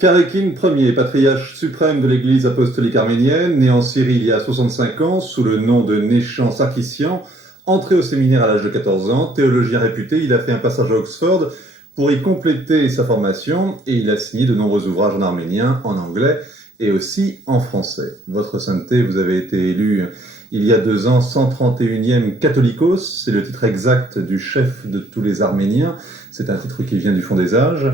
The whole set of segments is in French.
Karekin Ier, patriarche suprême de l'Église apostolique arménienne, né en Syrie il y a 65 ans sous le nom de Neshan Sarkissian, entré au séminaire à l'âge de 14 ans, théologien réputé, il a fait un passage à Oxford pour y compléter sa formation et il a signé de nombreux ouvrages en arménien, en anglais et aussi en français. Votre sainteté, vous avez été élu il y a 2 ans 131e catholicos, c'est le titre exact du chef de tous les Arméniens, c'est un titre qui vient du fond des âges.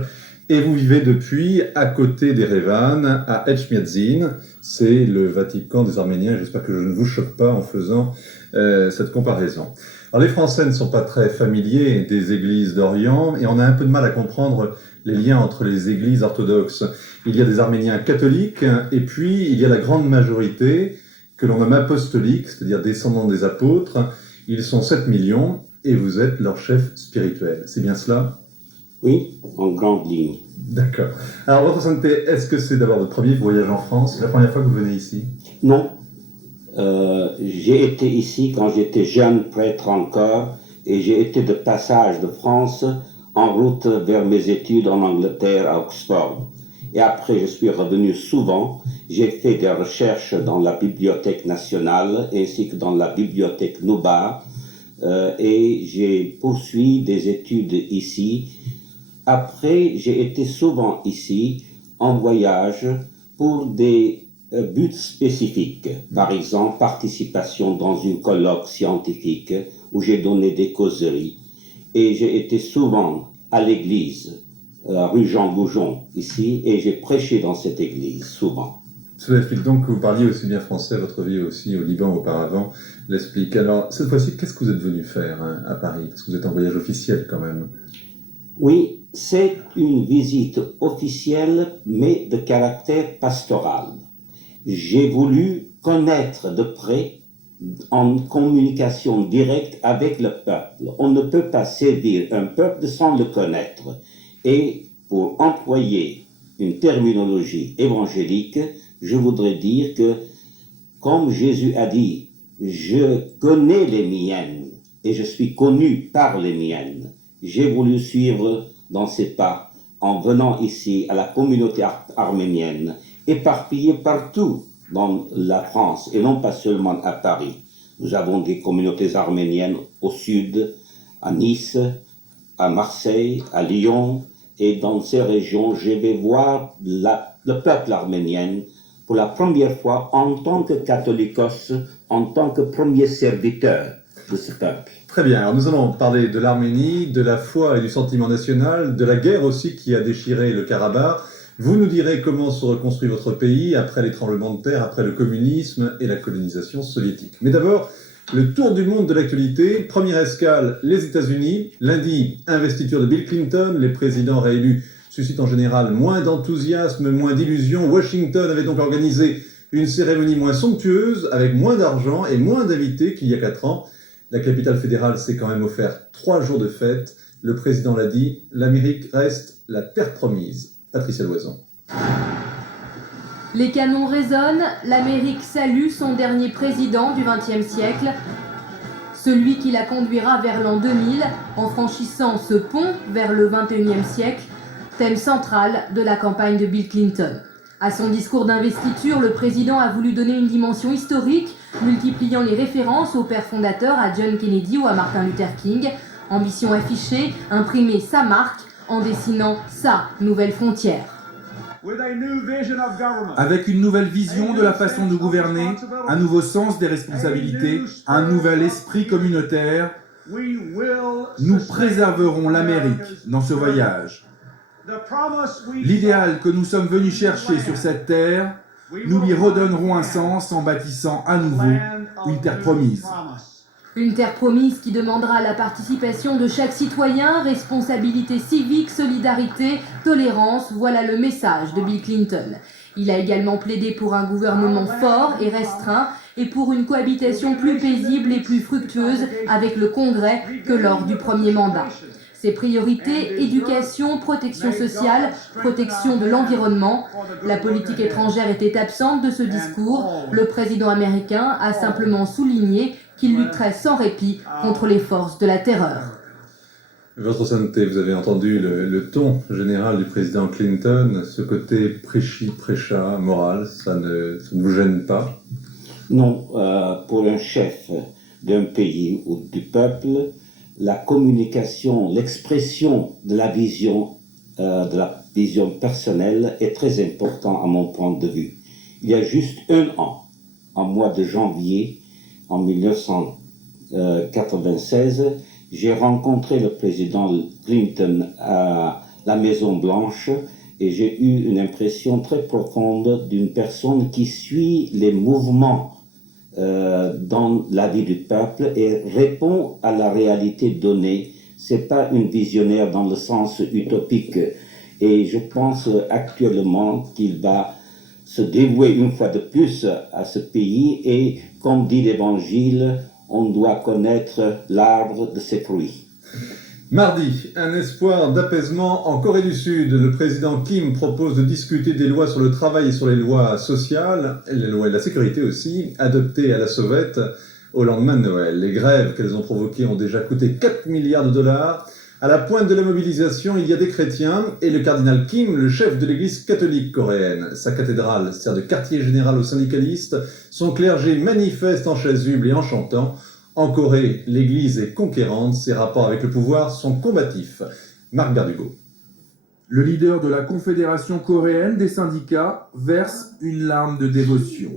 Et vous vivez depuis à côté d'Erevan, à Etchmiadzin, c'est le Vatican des Arméniens. J'espère que je ne vous choque pas en faisant cette comparaison. Alors les Français ne sont pas très familiers des églises d'Orient et on a un peu de mal à comprendre les liens entre les églises orthodoxes. Il y a des Arméniens catholiques et puis il y a la grande majorité que l'on nomme apostolique, c'est-à-dire descendants des apôtres. Ils sont 7 millions et vous êtes leur chef spirituel. C'est bien cela ? Oui, en grande ligne. D'accord. Alors, votre sainteté, est-ce que c'est d'abord votre premier voyage en France? C'est la première fois que vous venez ici? Non. J'ai été ici quand j'étais jeune prêtre encore et j'ai été de passage de France en route vers mes études en Angleterre à Oxford. Et après, je suis revenu souvent. J'ai fait des recherches dans la Bibliothèque nationale ainsi que dans la Bibliothèque Noubar et j'ai poursuivi des études ici. Après, j'ai été souvent ici en voyage pour des buts spécifiques. Par exemple, participation dans une colloque scientifique où j'ai donné des causeries. Et j'ai été souvent à l'église, rue Jean Goujon, ici, et j'ai prêché dans cette église, souvent. Cela explique donc que vous parliez aussi bien français, votre vie aussi au Liban auparavant l'explique. Alors, cette fois-ci, qu'est-ce que vous êtes venu faire à Paris? Parce que vous êtes en voyage officiel quand même. Oui, c'est une visite officielle, mais de caractère pastoral. J'ai voulu connaître de près, en communication directe avec le peuple. On ne peut pas servir un peuple sans le connaître. Et pour employer une terminologie évangélique, je voudrais dire que, comme Jésus a dit, je connais les miennes et je suis connu par les miennes. J'ai voulu suivre dans ses pas en venant ici à la communauté arménienne, éparpillée partout dans la France et non pas seulement à Paris. Nous avons des communautés arméniennes au sud, à Nice, à Marseille, à Lyon, et dans ces régions, je vais voir le peuple arménien pour la première fois en tant que catholicos, en tant que premier serviteur de ce peuple. Très bien, alors nous allons parler de l'Arménie, de la foi et du sentiment national, de la guerre aussi qui a déchiré le Karabakh. Vous nous direz comment se reconstruit votre pays après les tremblements de terre, après le communisme et la colonisation soviétique. Mais d'abord, le tour du monde de l'actualité. Première escale, les États-Unis. Lundi, investiture de Bill Clinton. Les présidents réélus suscitent en général moins d'enthousiasme, moins d'illusions. Washington avait donc organisé une cérémonie moins somptueuse, avec moins d'argent et moins d'invités qu'il y a 4 ans. La capitale fédérale s'est quand même offert 3 jours de fête. Le président l'a dit, l'Amérique reste la terre promise. Patricia Loison. Les canons résonnent, l'Amérique salue son dernier président du XXe siècle, celui qui la conduira vers l'an 2000 en franchissant ce pont vers le XXIe siècle, thème central de la campagne de Bill Clinton. À son discours d'investiture, le président a voulu donner une dimension historique, multipliant les références aux pères fondateurs, à John Kennedy ou à Martin Luther King. Ambition affichée, imprimer sa marque en dessinant sa nouvelle frontière. Avec une nouvelle vision de la façon de gouverner, un nouveau sens des responsabilités, un nouvel esprit communautaire, nous préserverons l'Amérique dans ce voyage. L'idéal que nous sommes venus chercher sur cette terre, nous lui redonnerons un sens en bâtissant à nouveau une terre promise. Une terre promise qui demandera la participation de chaque citoyen, responsabilité civique, solidarité, tolérance, voilà le message de Bill Clinton. Il a également plaidé pour un gouvernement fort et restreint et pour une cohabitation plus paisible et plus fructueuse avec le Congrès que lors du premier mandat. Ses priorités, éducation, protection sociale, protection de l'environnement. La politique étrangère était absente de ce discours. Le président américain a simplement souligné qu'il lutterait sans répit contre les forces de la terreur. Votre sainteté, vous avez entendu le ton général du président Clinton, ce côté prêcha moral, ça ne vous gêne pas? Non, pour un chef d'un pays ou du peuple, la communication, l'expression de la vision personnelle est très important à mon point de vue. Il y a juste un an, en mois de janvier, en 1996, j'ai rencontré le président Clinton à la Maison Blanche et j'ai eu une impression très profonde d'une personne qui suit les mouvements dans la vie du peuple et répond à la réalité donnée. C'est pas une visionnaire dans le sens utopique. Et je pense actuellement qu'il va se dévouer une fois de plus à ce pays et, comme dit l'Évangile, on doit connaître l'arbre de ses fruits. Mardi, un espoir d'apaisement en Corée du Sud. Le président Kim propose de discuter des lois sur le travail et sur les lois sociales, et les lois de la sécurité aussi, adoptées à la sauvette au lendemain de Noël. Les grèves qu'elles ont provoquées ont déjà coûté 4 milliards de dollars. À la pointe de la mobilisation, il y a des chrétiens et le cardinal Kim, le chef de l'église catholique coréenne. Sa cathédrale sert de quartier général aux syndicalistes. Son clergé manifeste en chasuble et en chantant. En Corée, l'église est conquérante, ses rapports avec le pouvoir sont combatifs. Marc Berdugo. Le leader de la Confédération coréenne des syndicats verse une larme de dévotion.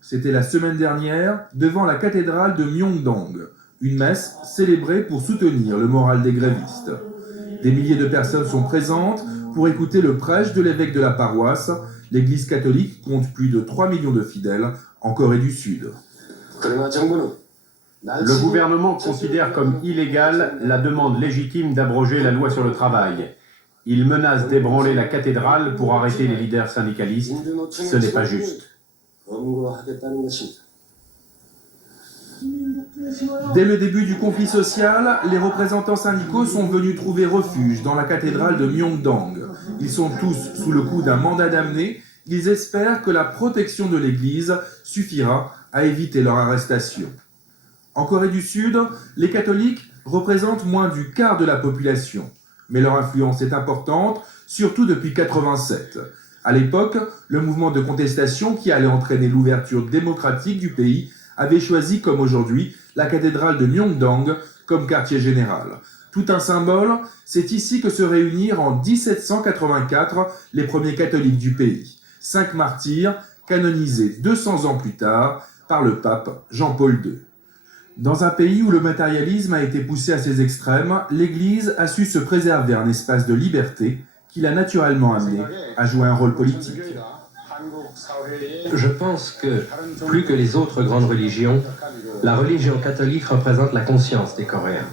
C'était la semaine dernière devant la cathédrale de Myeongdong, une messe célébrée pour soutenir le moral des grévistes. Des milliers de personnes sont présentes pour écouter le prêche de l'évêque de la paroisse. L'église catholique compte plus de 3 millions de fidèles en Corée du Sud. Le gouvernement considère comme illégale la demande légitime d'abroger la loi sur le travail. Il menace d'ébranler la cathédrale pour arrêter les leaders syndicalistes. Ce n'est pas juste. Dès le début du conflit social, les représentants syndicaux sont venus trouver refuge dans la cathédrale de Myeongdong. Ils sont tous sous le coup d'un mandat d'amener. Ils espèrent que la protection de l'Église suffira à éviter leur arrestation. En Corée du Sud, les catholiques représentent moins du quart de la population, mais leur influence est importante, surtout depuis 1987. À l'époque, le mouvement de contestation qui allait entraîner l'ouverture démocratique du pays avait choisi, comme aujourd'hui, la cathédrale de Myeongdong comme quartier général. Tout un symbole, c'est ici que se réunirent en 1784 les premiers catholiques du pays. 5 martyrs, canonisés 200 ans plus tard par le pape Jean-Paul II. Dans un pays où le matérialisme a été poussé à ses extrêmes, l'Église a su se préserver un espace de liberté qui l'a naturellement amené à jouer un rôle politique. Je pense que, plus que les autres grandes religions, la religion catholique représente la conscience des Coréens.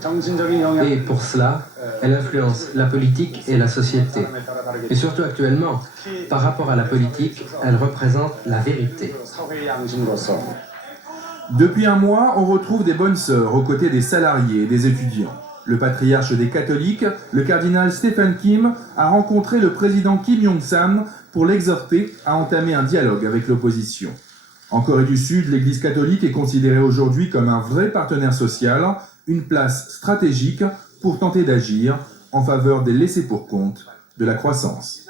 Et pour cela, elle influence la politique et la société. Et surtout actuellement, par rapport à la politique, elle représente la vérité. Depuis un mois, on retrouve des bonnes sœurs aux côtés des salariés et des étudiants. Le patriarche des catholiques, le cardinal Stephen Kim, a rencontré le président Kim Jong-sam pour l'exhorter à entamer un dialogue avec l'opposition. En Corée du Sud, l'Église catholique est considérée aujourd'hui comme un vrai partenaire social, une place stratégique pour tenter d'agir en faveur des laissés-pour-compte de la croissance.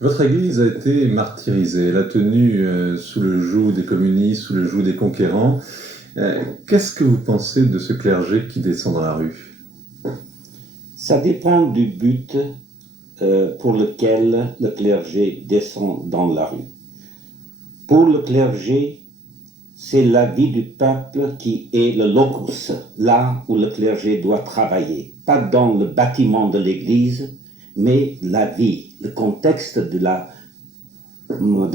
Votre Église a été martyrisée, elle a tenu sous le joug des communistes, sous le joug des conquérants. Qu'est-ce que vous pensez de ce clergé qui descend dans la rue? Ça dépend du but pour lequel le clergé descend dans la rue. Pour le clergé, c'est la vie du peuple qui est le locus, là où le clergé doit travailler. Pas dans le bâtiment de l'église, mais la vie, le contexte de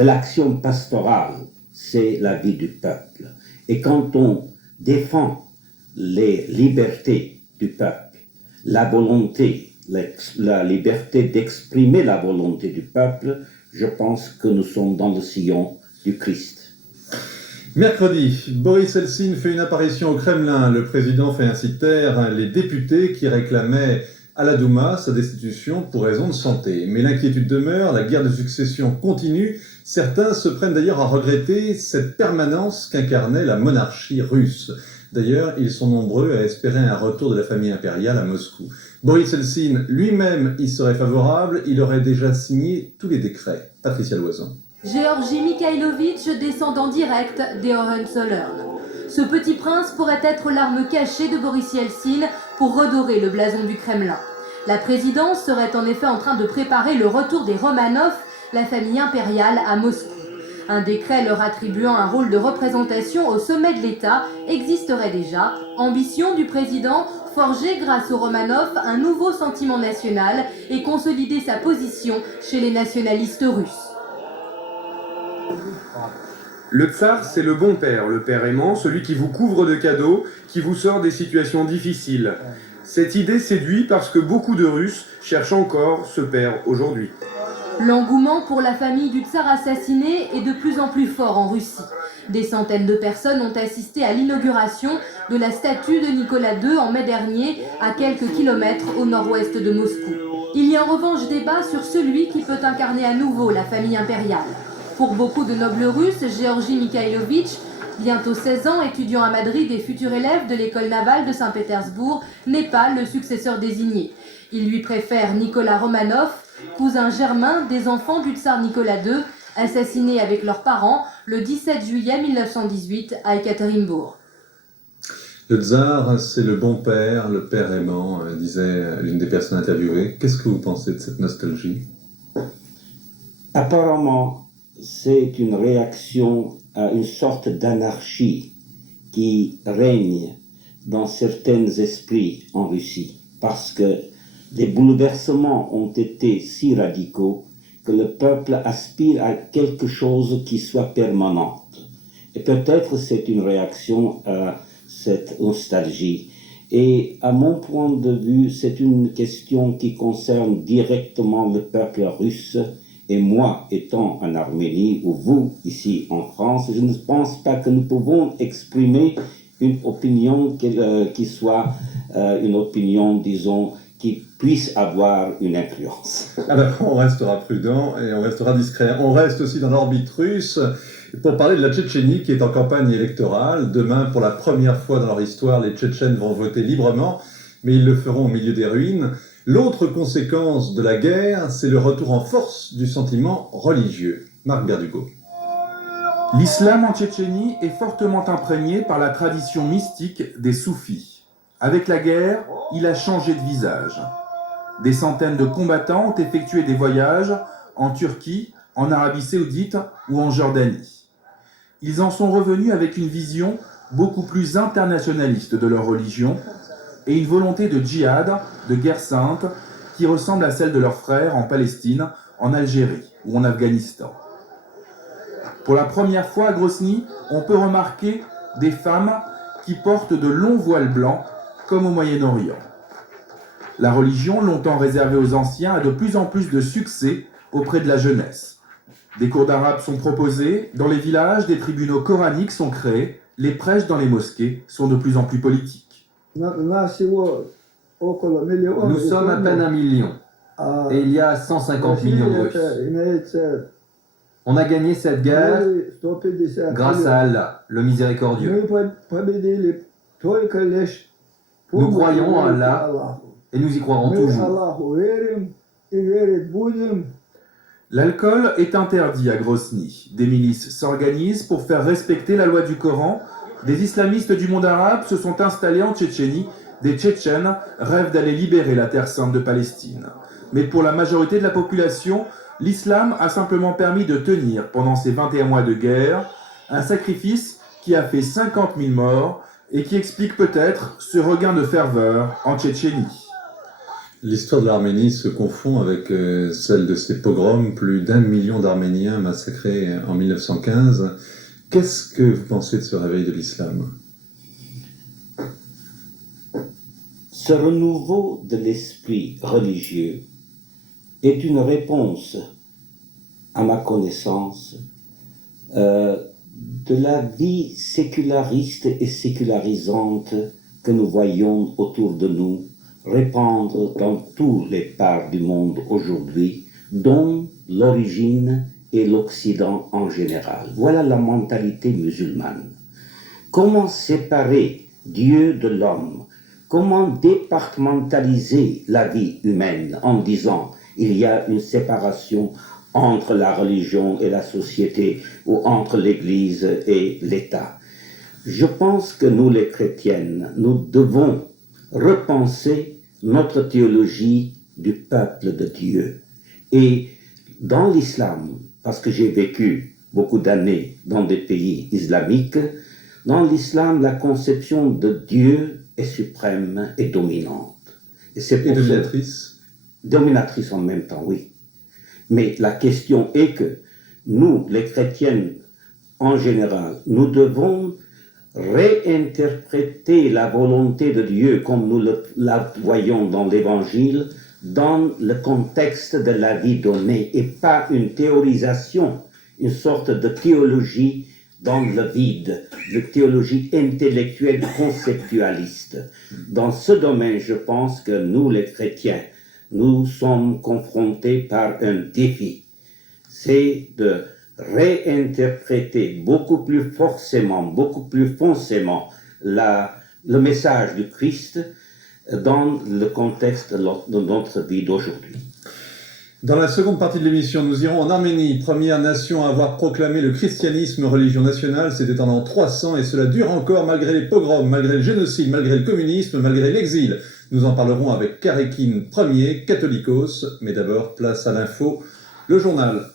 l'action pastorale, c'est la vie du peuple. Et quand on défend les libertés du peuple, la volonté, la liberté d'exprimer la volonté du peuple, je pense que nous sommes dans le sillon du Christ. Mercredi, Boris Eltsine fait une apparition au Kremlin. Le président fait ainsi taire les députés qui réclamaient à la Douma sa destitution pour raison de santé. Mais l'inquiétude demeure, la guerre de succession continue. Certains se prennent d'ailleurs à regretter cette permanence qu'incarnait la monarchie russe. D'ailleurs, ils sont nombreux à espérer un retour de la famille impériale à Moscou. Boris Eltsine lui-même y serait favorable, il aurait déjà signé tous les décrets. Patricia Loison. Georgi Mikhailovitch, descendant direct des Hohenzollern. Ce petit prince pourrait être l'arme cachée de Boris Eltsine pour redorer le blason du Kremlin. La présidence serait en effet en train de préparer le retour des Romanov, la famille impériale, à Moscou. Un décret leur attribuant un rôle de représentation au sommet de l'État existerait déjà. Ambition du président, forger grâce aux Romanov un nouveau sentiment national et consolider sa position chez les nationalistes russes. Le tsar, c'est le bon père, le père aimant, celui qui vous couvre de cadeaux, qui vous sort des situations difficiles. Cette idée séduit parce que beaucoup de Russes cherchent encore ce père aujourd'hui. L'engouement pour la famille du tsar assassiné est de plus en plus fort en Russie. Des centaines de personnes ont assisté à l'inauguration de la statue de Nicolas II en mai dernier, à quelques kilomètres au nord-ouest de Moscou. Il y a en revanche débat sur celui qui peut incarner à nouveau la famille impériale. Pour beaucoup de nobles russes, Georgi Mikhailovitch, bientôt 16 ans, étudiant à Madrid et futur élève de l'école navale de Saint-Pétersbourg, n'est pas le successeur désigné. Il lui préfère Nicolas Romanov, cousin germain des enfants du tsar Nicolas II, assassinés avec leurs parents le 17 juillet 1918 à Ekaterinbourg. Le tsar, c'est le bon père, le père aimant, disait l'une des personnes interviewées. Qu'est-ce que vous pensez de cette nostalgie? Apparemment, c'est une réaction à une sorte d'anarchie qui règne dans certains esprits en Russie, parce que les bouleversements ont été si radicaux que le peuple aspire à quelque chose qui soit permanente. Et peut-être c'est une réaction à cette nostalgie. Et à mon point de vue, c'est une question qui concerne directement le peuple russe. Et moi, étant en Arménie, ou vous, ici en France, je ne pense pas que nous pouvons exprimer une opinion qui soit une opinion, disons, qui puisse avoir une influence. Alors, on restera prudent et on restera discret. On reste aussi dans l'orbite russe pour parler de la Tchétchénie qui est en campagne électorale. Demain, pour la première fois dans leur histoire, les Tchétchènes vont voter librement, mais ils le feront au milieu des ruines. L'autre conséquence de la guerre, c'est le retour en force du sentiment religieux. Marc Berdugo. L'islam en Tchétchénie est fortement imprégné par la tradition mystique des soufis. Avec la guerre, il a changé de visage. Des centaines de combattants ont effectué des voyages en Turquie, en Arabie Saoudite ou en Jordanie. Ils en sont revenus avec une vision beaucoup plus internationaliste de leur religion et une volonté de djihad, de guerre sainte, qui ressemble à celle de leurs frères en Palestine, en Algérie ou en Afghanistan. Pour la première fois à Grozny, on peut remarquer des femmes qui portent de longs voiles blancs, comme au Moyen-Orient. La religion, longtemps réservée aux anciens, a de plus en plus de succès auprès de la jeunesse. Des cours d'arabe sont proposés, dans les villages, des tribunaux coraniques sont créés, les prêches dans les mosquées sont de plus en plus politiques. Nous sommes à peine 1 million, et il y a 150 millions de Russes. On a gagné cette guerre grâce à Allah, le miséricordieux. Nous croyons en Allah et nous y croirons toujours. L'alcool est interdit à Grozny. Des milices s'organisent pour faire respecter la loi du Coran. Des islamistes du monde arabe se sont installés en Tchétchénie. Des Tchétchènes rêvent d'aller libérer la terre sainte de Palestine. Mais pour la majorité de la population, l'islam a simplement permis de tenir pendant ces 21 mois de guerre, un sacrifice qui a fait 50 000 morts et qui explique peut-être ce regain de ferveur en Tchétchénie. L'histoire de l'Arménie se confond avec celle de ces pogroms, plus d'1 million d'Arméniens massacrés en 1915. Qu'est-ce que vous pensez de ce réveil de l'islam? Ce renouveau de l'esprit religieux est une réponse, à ma connaissance, de la vie séculariste et sécularisante que nous voyons autour de nous répandre dans toutes les parts du monde aujourd'hui, dont l'origine et l'Occident en général. Voilà la mentalité musulmane. Comment séparer Dieu de l'homme. Comment départementaliser la vie humaine en disant il y a une séparation entre la religion et la société ou entre l'Église et l'État. Je pense que nous les chrétiennes, nous devons repenser notre théologie du peuple de Dieu. Et dans l'islam, parce que j'ai vécu beaucoup d'années dans des pays islamiques, dans l'islam, la conception de Dieu est suprême et dominante. Et c'est pour dominatrice. Dominatrice en même temps, oui. Mais la question est que nous, les chrétiennes en général, nous devons réinterpréter la volonté de Dieu comme nous la voyons dans l'Évangile, dans le contexte de la vie donnée et pas une théorisation, une sorte de théologie dans le vide, de théologie intellectuelle conceptualiste. Dans ce domaine, je pense que nous, les chrétiens, nous sommes confrontés par un défi. C'est de réinterpréter beaucoup plus forcément, beaucoup plus foncément le message du Christ dans le contexte de notre vie d'aujourd'hui. Dans la seconde partie de l'émission, nous irons en Arménie, première nation à avoir proclamé le christianisme religion nationale. C'était en l'an 300 et cela dure encore malgré les pogroms, malgré le génocide, malgré le communisme, malgré l'exil. Nous en parlerons avec Karekin Ier, catholicos. Mais d'abord, place à l'info, le journal.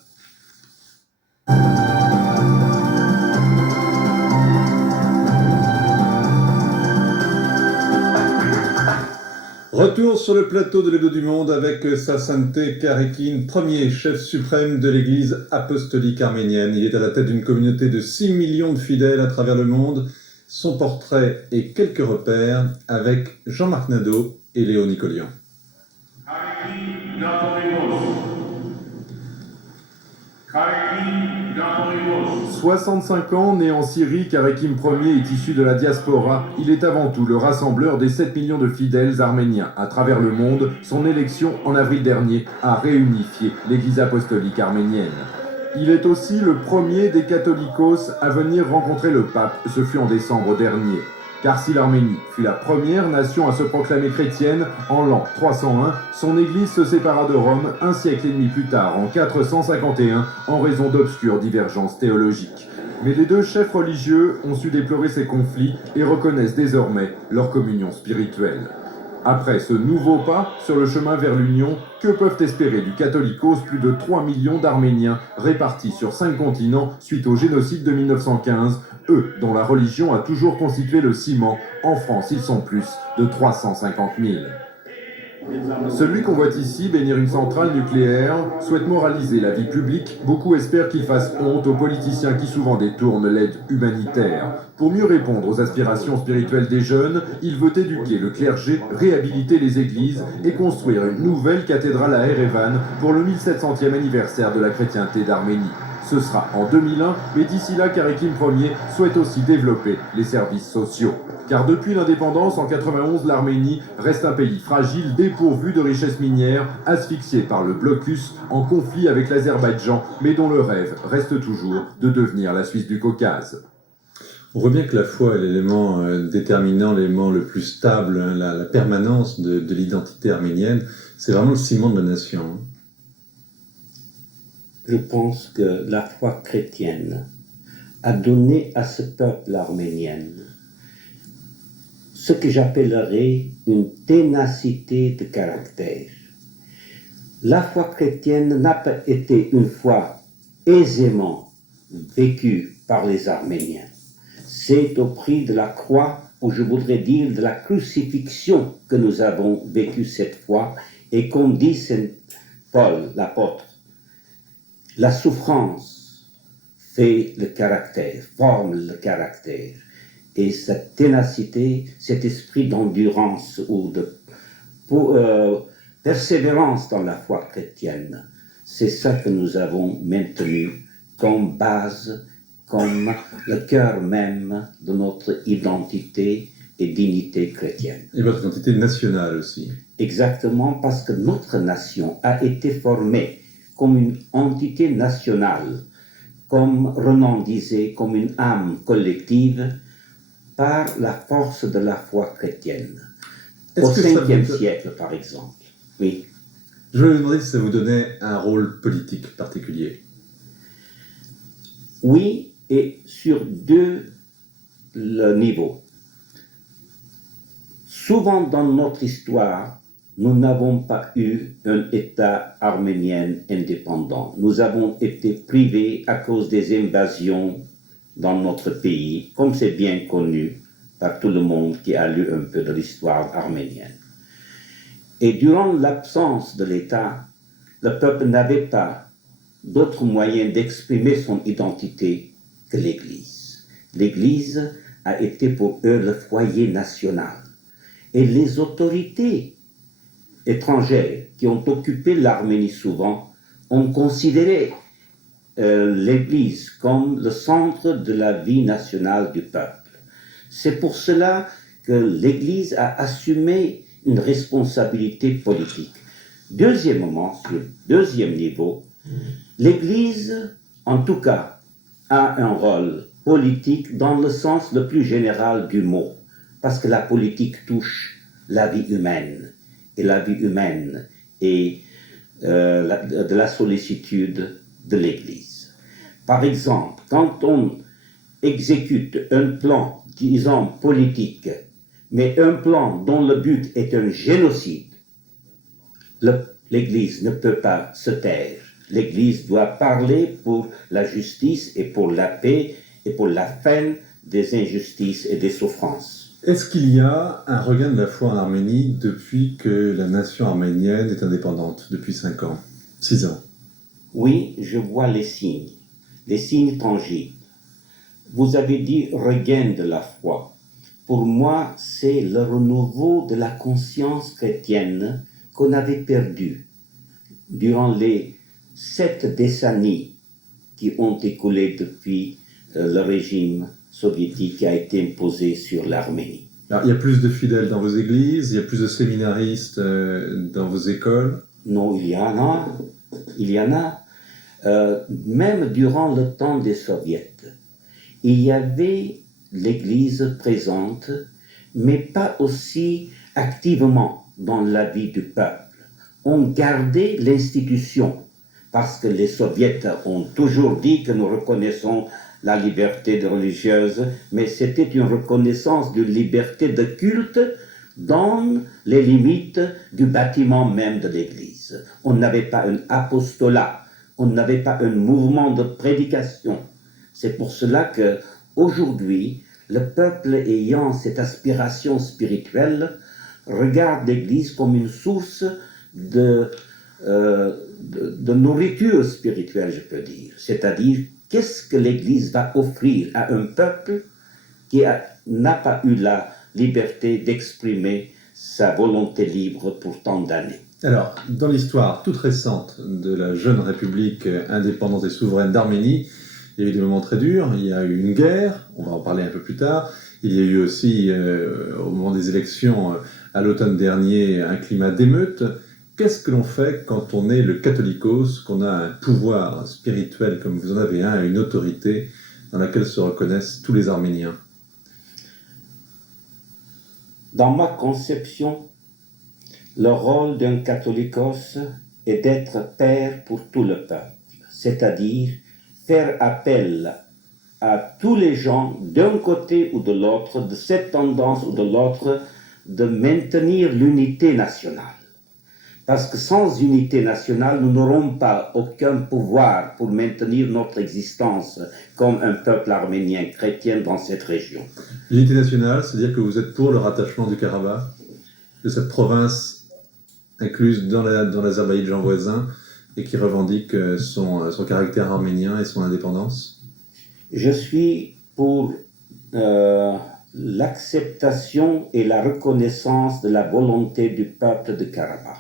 Retour sur le plateau de l'Hebdo du Monde avec Sa Sainteté Karekin Ier, chef suprême de l'Église apostolique arménienne. Il est à la tête d'une communauté de 6 millions de fidèles à travers le monde. Son portrait et quelques repères avec Jean-Marc Nadeau et Léo Nicolian. 65 ans, né en Syrie, Karekin Ier est issu de la diaspora. Il est avant tout le rassembleur des 7 millions de fidèles arméniens à travers le monde. Son élection en avril dernier a réunifié l'Église apostolique arménienne. Il est aussi le premier des catholicos à venir rencontrer le pape. Ce fut en décembre dernier. Car si l'Arménie fut la première nation à se proclamer chrétienne en l'an 301, son église se sépara de Rome un siècle et demi plus tard, en 451, en raison d'obscures divergences théologiques. Mais les deux chefs religieux ont su déplorer ces conflits et reconnaissent désormais leur communion spirituelle. Après ce nouveau pas sur le chemin vers l'union, que peuvent espérer du catholicos plus de 3 millions d'Arméniens répartis sur 5 continents suite au génocide de 1915, eux dont la religion a toujours constitué le ciment? En France, ils sont plus de 350 000. Celui qu'on voit ici bénir une centrale nucléaire souhaite moraliser la vie publique. Beaucoup espèrent qu'il fasse honte aux politiciens qui souvent détournent l'aide humanitaire. Pour mieux répondre aux aspirations spirituelles des jeunes, il veut éduquer le clergé, réhabiliter les églises et construire une nouvelle cathédrale à Erevan pour le 1700e anniversaire de la chrétienté d'Arménie. Ce sera en 2001, mais d'ici là, Karekin Ier souhaite aussi développer les services sociaux. Car depuis l'indépendance en 91, l'Arménie reste un pays fragile, dépourvu de richesses minières, asphyxié par le blocus, en conflit avec l'Azerbaïdjan, mais dont le rêve reste toujours de devenir la Suisse du Caucase. On voit bien que la foi est l'élément déterminant, l'élément le plus stable, hein, la permanence de l'identité arménienne. C'est vraiment le ciment de la nation. Hein. Je pense que la foi chrétienne a donné à ce peuple arménien ce que j'appellerais une ténacité de caractère. La foi chrétienne n'a pas été une foi aisément vécue par les Arméniens. C'est au prix de la croix, ou je voudrais dire de la crucifixion, que nous avons vécu cette foi, et comme dit Saint Paul, l'apôtre, la souffrance fait le caractère, forme le caractère. Et cette ténacité, cet esprit d'endurance ou de persévérance dans la foi chrétienne, c'est ça que nous avons maintenu comme base, comme le cœur même de notre identité et dignité chrétienne. Et votre identité nationale aussi. Exactement, parce que notre nation a été formée comme une entité nationale, comme Renan disait, comme une âme collective, par la force de la foi chrétienne. Est-ce Au que ça 5e vous- siècle, par exemple. Oui. Je voulais vous demander si ça vous donnait un rôle politique particulier. Oui, et sur deux niveaux. Souvent dans notre histoire, nous n'avons pas eu un État arménien indépendant. Nous avons été privés à cause des invasions dans notre pays, comme c'est bien connu par tout le monde qui a lu un peu de l'histoire arménienne. Et durant l'absence de l'État, le peuple n'avait pas d'autre moyen d'exprimer son identité que l'Église. L'Église a été pour eux le foyer national. Et les autorités étrangères qui ont occupé l'Arménie souvent ont considéré l'Église comme le centre de la vie nationale du peuple. C'est pour cela que l'Église a assumé une responsabilité politique. Deuxièmement, sur le deuxième niveau, l'Église, en tout cas, a un rôle politique dans le sens le plus général du mot, parce que la politique touche la vie humaine, et la vie humaine est de la sollicitude de l'Église. Par exemple, quand on exécute un plan, disons, politique, mais un plan dont le but est un génocide, l'Église ne peut pas se taire. L'Église doit parler pour la justice et pour la paix et pour la fin des injustices et des souffrances. Est-ce qu'il y a un regain de la foi en Arménie depuis que la nation arménienne est indépendante, depuis 5 ans, 6 ans? Oui, je vois les signes tangibles. Vous avez dit regain de la foi. Pour moi, c'est le renouveau de la conscience chrétienne qu'on avait perdue durant les 7 décennies qui ont écoulé depuis le régime soviétique qui a été imposé sur l'Arménie. Alors, il y a plus de fidèles dans vos églises, il y a plus de séminaristes dans vos écoles? Non, il y en a. Même durant le temps des soviets, il y avait l'Église présente, mais pas aussi activement dans la vie du peuple. On gardait l'institution, parce que les soviets ont toujours dit que nous reconnaissons la liberté religieuse, mais c'était une reconnaissance de liberté de culte dans les limites du bâtiment même de l'Église. On n'avait pas un apostolat, on n'avait pas un mouvement de prédication. C'est pour cela que aujourd'hui, le peuple ayant cette aspiration spirituelle regarde l'Église comme une source de nourriture spirituelle, je peux dire. C'est-à-dire, qu'est-ce que l'Église va offrir à un peuple qui n'a pas eu la liberté d'exprimer sa volonté libre pour tant d'années? Alors, dans l'histoire toute récente de la jeune République indépendante et souveraine d'Arménie, il y a eu des moments très durs, il y a eu une guerre, on va en parler un peu plus tard, il y a eu aussi, au moment des élections, à l'automne dernier, un climat d'émeute. Qu'est-ce que l'on fait quand on est le catholicos, qu'on a un pouvoir spirituel comme vous en avez un, une autorité dans laquelle se reconnaissent tous les Arméniens? Dans ma conception, le rôle d'un catholicos est d'être père pour tout le peuple, c'est-à-dire faire appel à tous les gens d'un côté ou de l'autre, de cette tendance ou de l'autre, de maintenir l'unité nationale. Parce que sans unité nationale, nous n'aurons pas aucun pouvoir pour maintenir notre existence comme un peuple arménien chrétien dans cette région. L'unité nationale, c'est-à-dire que vous êtes pour le rattachement du Karabakh, de cette province incluse dans l'Azerbaïdjan voisin et qui revendique son caractère arménien et son indépendance? Je suis pour l'acceptation et la reconnaissance de la volonté du peuple de Karabakh.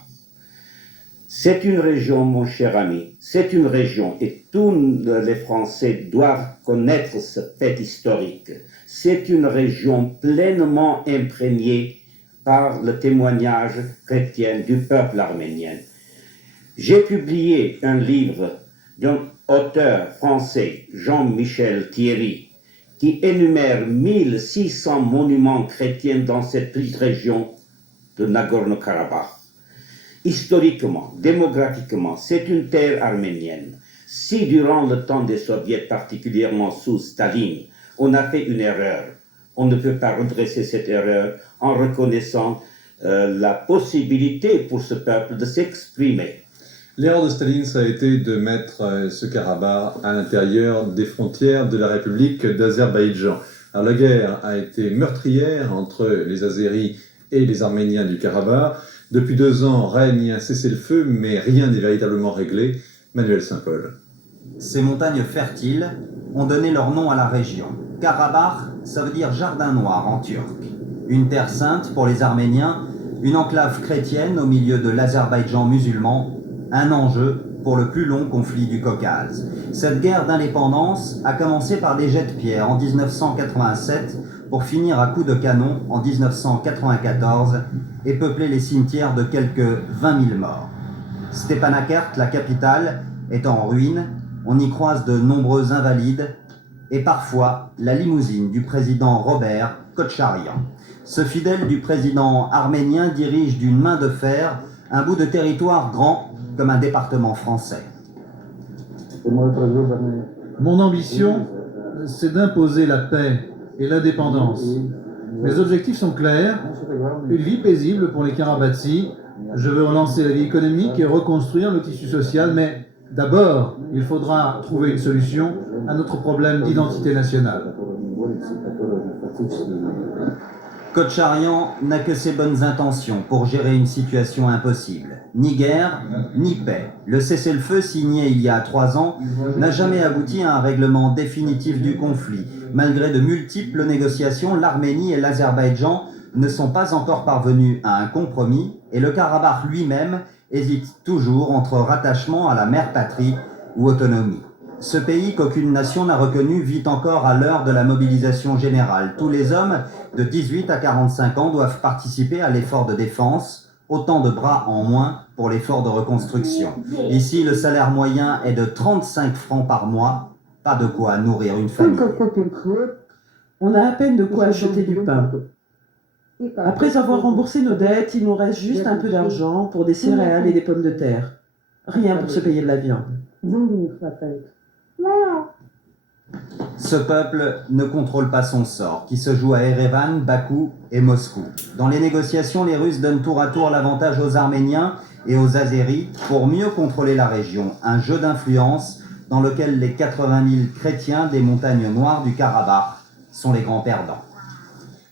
C'est une région, mon cher ami, c'est une région, et tous les Français doivent connaître ce fait historique. C'est une région pleinement imprégnée par le témoignage chrétien du peuple arménien. J'ai publié un livre d'un auteur français, Jean-Michel Thierry, qui énumère 1600 monuments chrétiens dans cette petite région de Nagorno-Karabakh. Historiquement, démographiquement, c'est une terre arménienne. Si durant le temps des soviets, particulièrement sous Staline, on a fait une erreur, on ne peut pas redresser cette erreur en reconnaissant la possibilité pour ce peuple de s'exprimer. L'erreur de Staline, ça a été de mettre ce Karabakh à l'intérieur des frontières de la République d'Azerbaïdjan. Alors la guerre a été meurtrière entre les Azéris et les Arméniens du Karabakh. Depuis 2 ans, règne un cessez-le-feu, mais rien n'est véritablement réglé. Manuel Saint-Paul. Ces montagnes fertiles ont donné leur nom à la région. Karabakh, ça veut dire jardin noir en turc. Une terre sainte pour les Arméniens, une enclave chrétienne au milieu de l'Azerbaïdjan musulman, un enjeu pour le plus long conflit du Caucase. Cette guerre d'indépendance a commencé par des jets de pierre en 1987 pour finir à coups de canon en 1994 et peupler les cimetières de quelques 20 000 morts. Stepanakert, la capitale, est en ruine, on y croise de nombreux invalides et parfois la limousine du président Robert Kotcharyan. Ce fidèle du président arménien dirige d'une main de fer un bout de territoire grand comme un département français. Mon ambition, c'est d'imposer la paix et l'indépendance. Mes objectifs sont clairs, une vie paisible pour les Karabatsis. Je veux relancer la vie économique et reconstruire le tissu social, mais d'abord, il faudra trouver une solution à notre problème d'identité nationale. Kotcharyan n'a que ses bonnes intentions pour gérer une situation impossible. Ni guerre, ni paix. Le cessez-le-feu signé il y a 3 ans n'a jamais abouti à un règlement définitif du conflit. Malgré de multiples négociations, l'Arménie et l'Azerbaïdjan ne sont pas encore parvenus à un compromis et le Karabakh lui-même hésite toujours entre rattachement à la mère patrie ou autonomie. Ce pays qu'aucune nation n'a reconnu vit encore à l'heure de la mobilisation générale. Tous les hommes de 18 à 45 ans doivent participer à l'effort de défense, autant de bras en moins pour l'effort de reconstruction. Ici, le salaire moyen est de 35 francs par mois, pas de quoi nourrir une famille. On a à peine de quoi acheter du pain. Après avoir remboursé nos dettes, il nous reste juste un peu d'argent pour des céréales et des pommes de terre. Rien pour se payer de la viande. Ce peuple ne contrôle pas son sort, qui se joue à Erevan, Bakou et Moscou. Dans les négociations, les Russes donnent tour à tour l'avantage aux Arméniens et aux Azéris pour mieux contrôler la région. Un jeu d'influence dans lequel les 80 000 chrétiens des montagnes noires du Karabakh sont les grands perdants.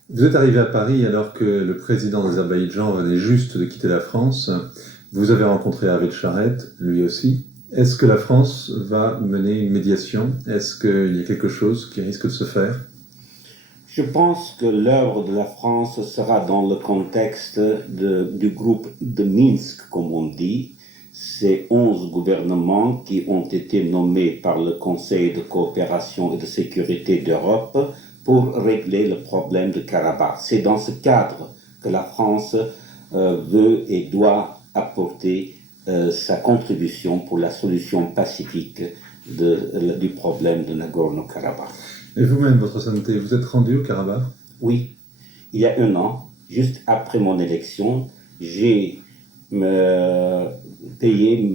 Vous êtes arrivé à Paris alors que le président d'Azerbaïdjan venait juste de quitter la France. Vous avez rencontré Hervé Charette, lui aussi. Est-ce que la France va mener une médiation? Est-ce qu'il y a quelque chose qui risque de se faire? Je pense que l'œuvre de la France sera dans le contexte du groupe de Minsk, comme on dit. Ces 11 gouvernements qui ont été nommés par le Conseil de coopération et de sécurité d'Europe pour régler le problème de Karabakh. C'est dans ce cadre que la France veut et doit apporter sa contribution pour la solution pacifique du problème de Nagorno-Karabakh. Et vous-même, votre sainteté, vous êtes rendu au Karabakh? Oui, il y a 1 an, juste après mon élection, j'ai payé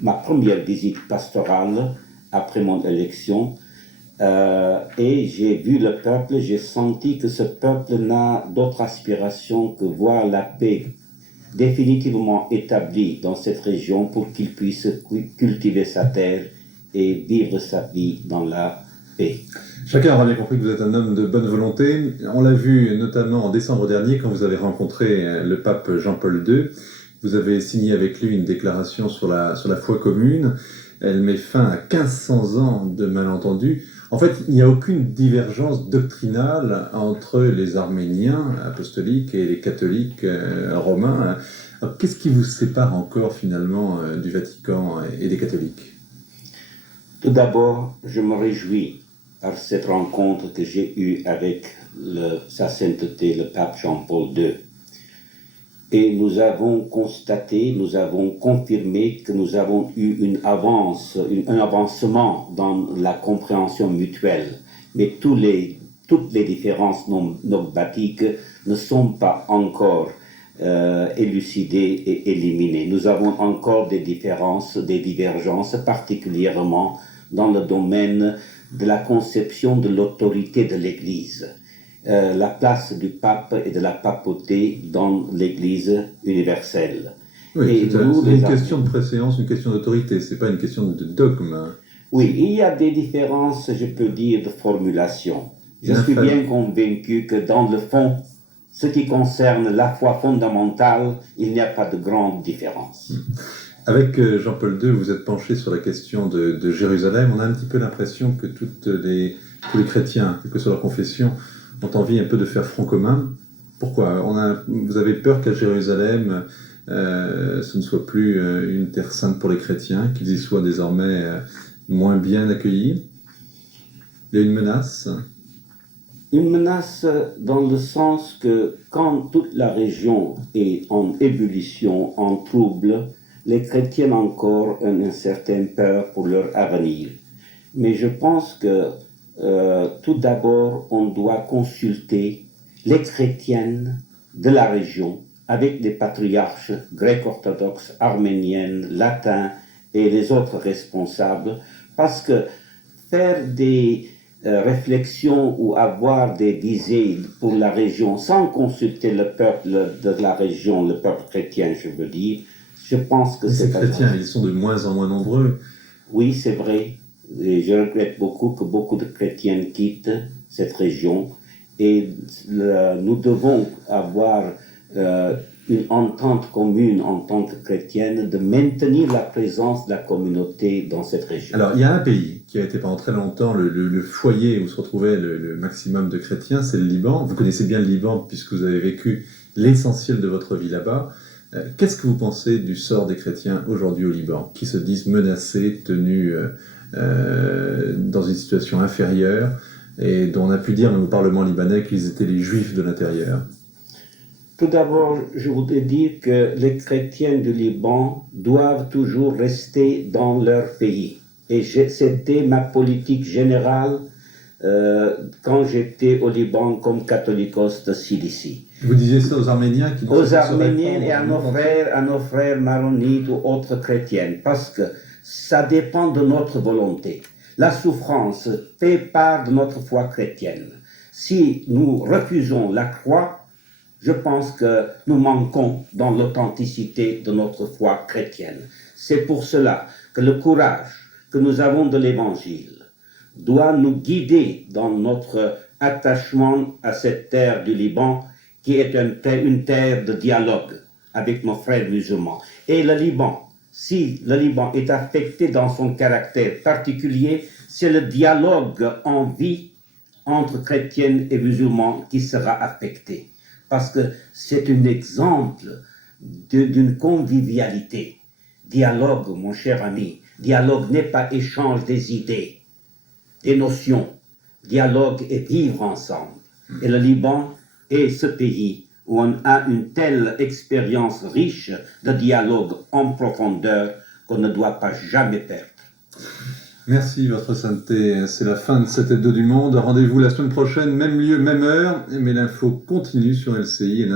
ma première visite pastorale après mon élection et j'ai vu le peuple, j'ai senti que ce peuple n'a d'autre aspiration que voir la paix définitivement établi dans cette région pour qu'il puisse cultiver sa terre et vivre sa vie dans la paix. Chacun aura bien compris que vous êtes un homme de bonne volonté. On l'a vu notamment en décembre dernier quand vous avez rencontré le pape Jean-Paul II. Vous avez signé avec lui une déclaration sur la foi commune. Elle met fin à 1500 ans de malentendus. En fait, il n'y a aucune divergence doctrinale entre les Arméniens apostoliques et les catholiques romains. Qu'est-ce qui vous sépare encore finalement du Vatican et des catholiques? Tout d'abord, je me réjouis par cette rencontre que j'ai eue avec Sa Sainteté, le pape Jean-Paul II. Et nous avons constaté, nous avons confirmé que nous avons eu un avancement dans la compréhension mutuelle. mais toutes les différences dogmatiques ne sont pas encore élucidées et éliminées. Nous avons encore des différences, des divergences, particulièrement dans le domaine de la conception de l'autorité de l'Église. La place du pape et de la papauté dans l'Église universelle. Oui, c'est une question de préséance, une question d'autorité, c'est pas une question de dogme. Oui, il y a des différences, je peux dire, de formulation. Je suis bien convaincu que dans le fond, ce qui concerne la foi fondamentale, il n'y a pas de grande différence. Avec Jean-Paul II, vous êêtes penché sur la question de Jérusalem. On a un petit peu l'impression que tous les chrétiens, quelle que soit leur confession, ont envie un peu de faire front commun. Pourquoi? Vous avez peur qu'à Jérusalem, ce ne soit plus une terre sainte pour les chrétiens, qu'ils y soient désormais moins bien accueillis? Il y a une menace? Une menace dans le sens que quand toute la région est en ébullition, en trouble, les chrétiens encore ont une certaine peur pour leur avenir. Mais je pense que tout d'abord, on doit consulter les chrétiennes de la région avec les patriarches grecs-orthodoxes, arméniennes, latins et les autres responsables, parce que faire des réflexions ou avoir des visées pour la région sans consulter le peuple de la région, le peuple chrétien, je veux dire, je pense que c'est... Ces chrétiens, ils sont de moins en moins nombreux. Oui, c'est vrai. Et je regrette beaucoup que beaucoup de chrétiens quittent cette région. Et nous devons avoir une entente commune en tant que chrétienne de maintenir la présence de la communauté dans cette région. Alors, il y a un pays qui a été pendant très longtemps le foyer où se retrouvait le maximum de chrétiens, c'est le Liban. Vous connaissez bien le Liban puisque vous avez vécu l'essentiel de votre vie là-bas. Qu'est-ce que vous pensez du sort des chrétiens aujourd'hui au Liban, qui se disent menacés, tenus dans une situation inférieure, et dont on a pu dire même au Parlement libanais qu'ils étaient les juifs de l'intérieur? Tout d'abord, je voudrais dire que les chrétiens du Liban doivent toujours rester dans leur pays. Et c'était ma politique générale quand j'étais au Liban comme catholicos de Cilicie. Vous disiez ça aux Arméniens qui aux Arméniens et à nos frères maronites ou autres chrétiens, parce que ça dépend de notre volonté. La souffrance fait part de notre foi chrétienne. Si nous refusons la croix, je pense que nous manquons dans l'authenticité de notre foi chrétienne. C'est pour cela que le courage que nous avons de l'Évangile doit nous guider dans notre attachement à cette terre du Liban, qui est une terre de dialogue avec nos frères musulmans. Et le Liban, si le Liban est affecté dans son caractère particulier, c'est le dialogue en vie entre chrétiens et musulmans qui sera affecté. Parce que c'est un exemple d'une convivialité. Dialogue, mon cher ami, dialogue n'est pas échange des idées, des notions. Dialogue est vivre ensemble. Et le Liban est ce pays où on a une telle expérience riche de dialogue en profondeur qu'on ne doit pas jamais perdre. Merci, Votre Sainteté. C'est la fin de cet hebdo du monde. Rendez-vous la semaine prochaine, même lieu, même heure. Mais l'info continue sur LCI.